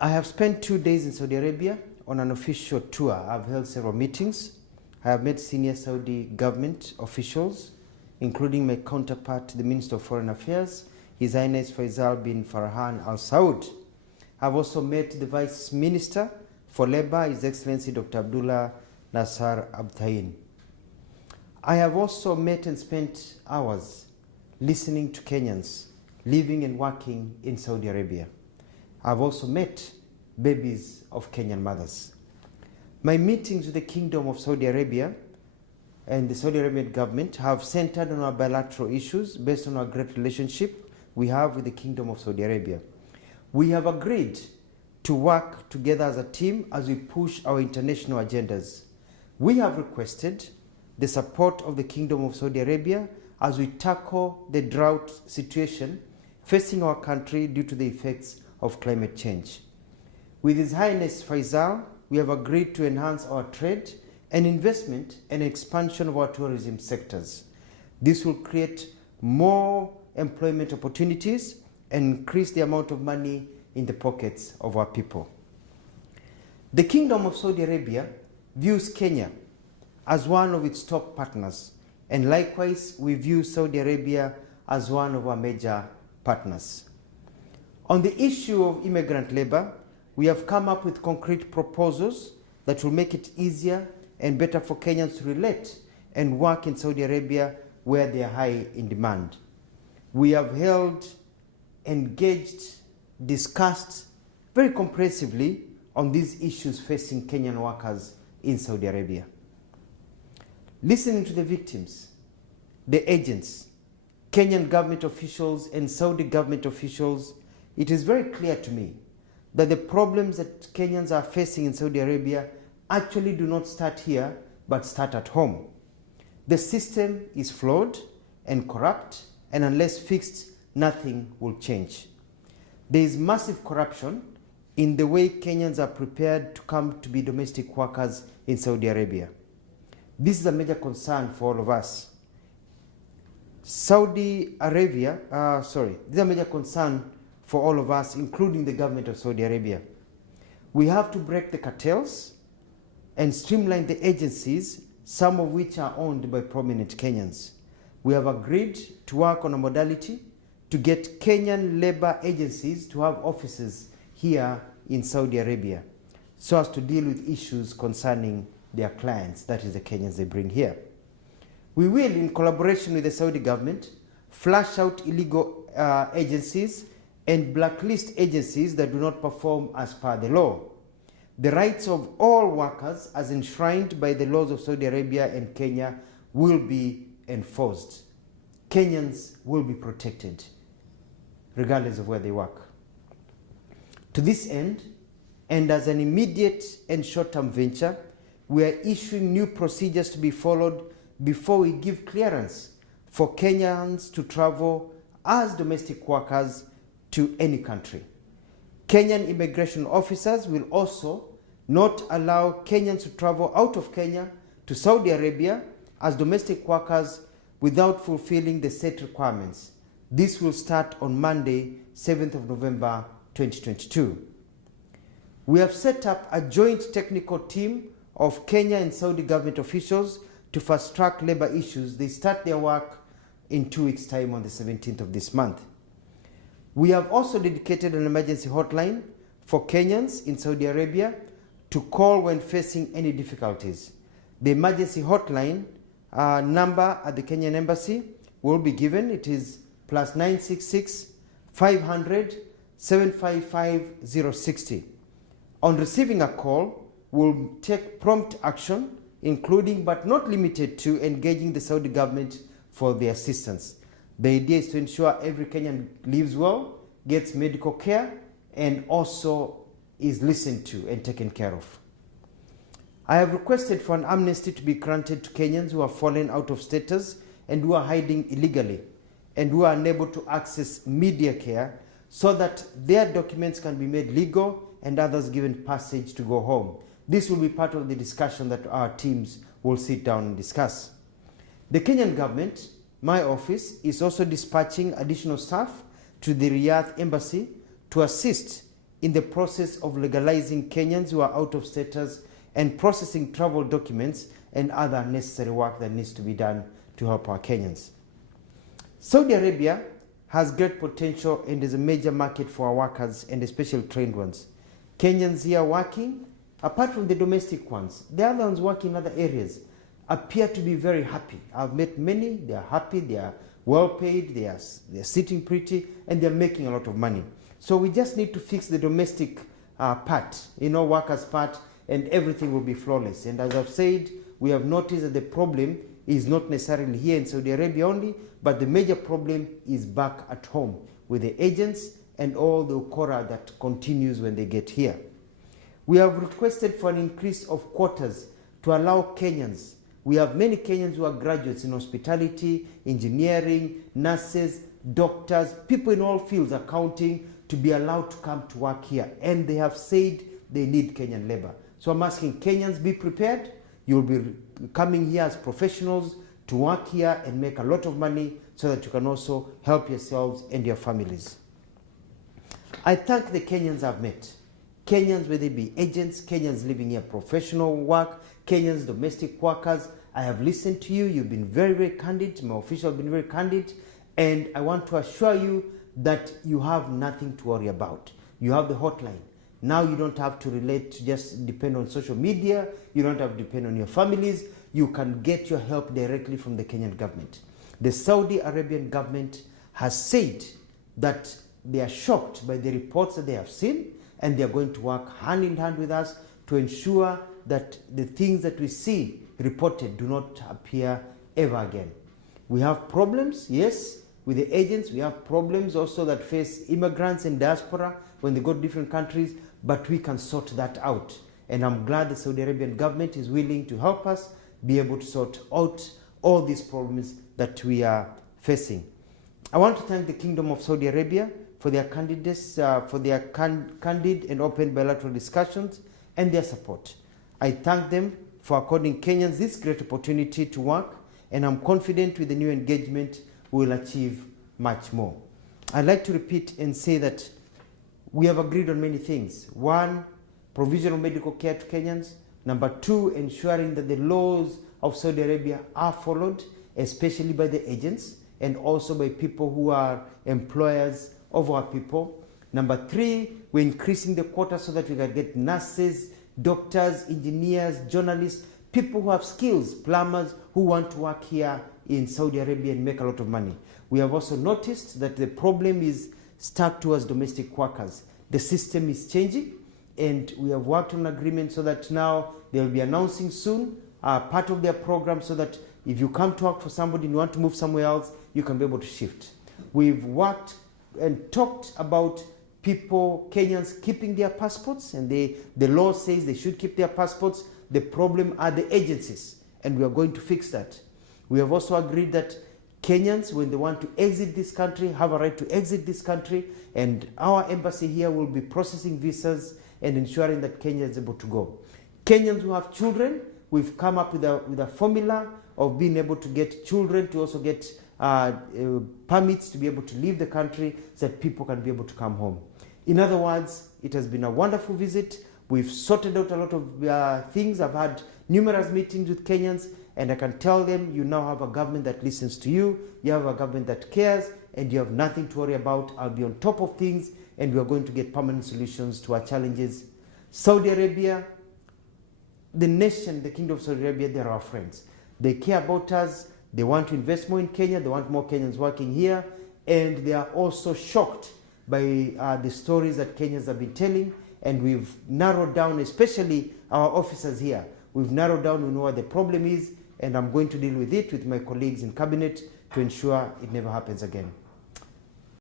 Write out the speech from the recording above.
I have spent 2 days in Saudi Arabia on an official tour. I've held several meetings. I have met senior Saudi government officials, including my counterpart, the Minister of Foreign Affairs, His Highness Faisal bin Farhan Al Saud. I've also met the Vice Minister for Labour, His Excellency Dr. Abdullah Nasser Abtain. I have also met and spent hours listening to Kenyans living and working in Saudi Arabia. I've also met babies of Kenyan mothers. My meetings with the Kingdom of Saudi Arabia and the Saudi Arabian government have centered on our bilateral issues based on our great relationship we have with the Kingdom of Saudi Arabia. We have agreed to work together as a team as we push our international agendas. We have requested the support of the Kingdom of Saudi Arabia as we tackle the drought situation facing our country due to the effects of climate change. With His Highness Faisal, we have agreed to enhance our trade and investment and expansion of our tourism sectors. This will create more employment opportunities and increase the amount of money in the pockets of our people. The Kingdom of Saudi Arabia views Kenya as one of its top partners, and likewise we view Saudi Arabia as one of our major partners. On the issue of immigrant labor, we have come up with concrete proposals that will make it easier and better for Kenyans to relate and work in Saudi Arabia where they are high in demand. We have held, engaged, discussed very comprehensively on these issues facing Kenyan workers in Saudi Arabia. Listening to the victims, the agents, Kenyan government officials and Saudi government officials, it is very clear to me that the problems that Kenyans are facing in Saudi Arabia actually do not start here, but start at home. The system is flawed and corrupt, and unless fixed, nothing will change. There is massive corruption in the way Kenyans are prepared to come to be domestic workers in Saudi Arabia. This is a major concern for all of us. This is a major concern for all of us, including the government of Saudi Arabia. We have to break the cartels and streamline the agencies, some of which are owned by prominent Kenyans. We have agreed to work on a modality to get Kenyan labor agencies to have offices here in Saudi Arabia so as to deal with issues concerning their clients, that is the Kenyans they bring here. We will, in collaboration with the Saudi government, flush out illegal agencies and blacklist agencies that do not perform as per the law. The rights of all workers, as enshrined by the laws of Saudi Arabia and Kenya, will be enforced. Kenyans will be protected, regardless of where they work. To this end, and as an immediate and short-term venture, we are issuing new procedures to be followed before we give clearance for Kenyans to travel as domestic workers to any country. Kenyan immigration officers will also not allow Kenyans to travel out of Kenya to Saudi Arabia as domestic workers without fulfilling the set requirements. This will start on Monday, 7th of November, 2022. We have set up a joint technical team of Kenya and Saudi government officials to fast-track labor issues. They start their work in 2 weeks' time on the 17th of this month. We have also dedicated an emergency hotline for Kenyans in Saudi Arabia to call when facing any difficulties. The emergency hotline number at the Kenyan Embassy will be given. It is +966 500 755 060. On receiving a call, we'll take prompt action, including but not limited to engaging the Saudi government for the assistance. The idea is to ensure every Kenyan lives well, gets medical care, and also is listened to and taken care of. I have requested for an amnesty to be granted to Kenyans who have fallen out of status and who are hiding illegally and who are unable to access media care so that their documents can be made legal and others given passage to go home. This will be part of the discussion that our teams will sit down and discuss. The Kenyan government, my office, is also dispatching additional staff to the Riyadh embassy to assist in the process of legalizing Kenyans who are out of status and processing travel documents and other necessary work that needs to be done to help our Kenyans. Saudi Arabia has great potential and is a major market for our workers and especially trained ones. Kenyans here working, apart from the domestic ones, the other ones working in other areas appear to be very happy. I've met many, they are happy, they are well paid, they're sitting pretty, and they're making a lot of money. So we just need to fix the domestic part, workers' part, and everything will be flawless. And as I've said, we have noticed that the problem is not necessarily here in Saudi Arabia only, but the major problem is back at home with the agents and all the ukora that continues when they get here. We have requested for an increase of quotas to allow Kenyans. We have many Kenyans who are graduates in hospitality, engineering, nurses, doctors, people in all fields, accounting, to be allowed to come to work here. And they have said they need Kenyan labor. So I'm asking Kenyans, be prepared. You'll be coming here as professionals to work here and make a lot of money so that you can also help yourselves and your families. I thank the Kenyans I've met. Kenyans, whether they be agents, Kenyans living here, professional work, Kenyans, domestic workers. I have listened to you. You've been very, very candid. My officials have been very candid. And I want to assure you that you have nothing to worry about. You have the hotline. Now you don't have to relate to just depend on social media. You don't have to depend on your families. You can get your help directly from the Kenyan government. The Saudi Arabian government has said that they are shocked by the reports that they have seen, and they are going to work hand in hand with us to ensure that the things that we see reported do not appear ever again. We have problems, yes, with the agents. We have problems also that face immigrants and diaspora when they go to different countries, but we can sort that out. And I'm glad the Saudi Arabian government is willing to help us be able to sort out all these problems that we are facing. I want to thank the Kingdom of Saudi Arabia for their candidates, for their candid and open bilateral discussions and their support. I thank them for according Kenyans this great opportunity to work, and I'm confident with the new engagement we will achieve much more. I'd like to repeat and say that we have agreed on many things. One, provisional medical care to Kenyans. Number two, ensuring that the laws of Saudi Arabia are followed, especially by the agents and also by people who are employers of our people. Number three, we're increasing the quota so that we can get nurses, doctors, engineers, journalists, people who have skills, plumbers who want to work here in Saudi Arabia and make a lot of money. We have also noticed that the problem is stuck towards domestic workers. The system is changing, and we have worked on an agreement so that now they'll be announcing soon part of their program so that if you come to work for somebody and you want to move somewhere else, you can be able to shift. We've worked and talked about people, Kenyans, keeping their passports, and the law says they should keep their passports. The problem are the agencies, and we are going to fix that. We have also agreed that Kenyans, when they want to exit this country, have a right to exit this country, and our embassy here will be processing visas and ensuring that Kenya is able to go. Kenyans who have children, we've come up with a formula of being able to get children to also get permits to be able to leave the country so that people can be able to come home. In other words, it has been a wonderful visit. We've sorted out a lot of things. I've had numerous meetings with Kenyans, and I can tell them you now have a government that listens to you, you have a government that cares, and you have nothing to worry about. I'll be on top of things, and we are going to get permanent solutions to our challenges. Saudi Arabia, the nation, the Kingdom of Saudi Arabia, they're our friends. They care about us. They want to invest more in Kenya. They want more Kenyans working here. And they are also shocked by the stories that Kenyans have been telling. And we've narrowed down, especially our officers here. We've narrowed down, we know what the problem is, and I'm going to deal with it with my colleagues in cabinet to ensure it never happens again.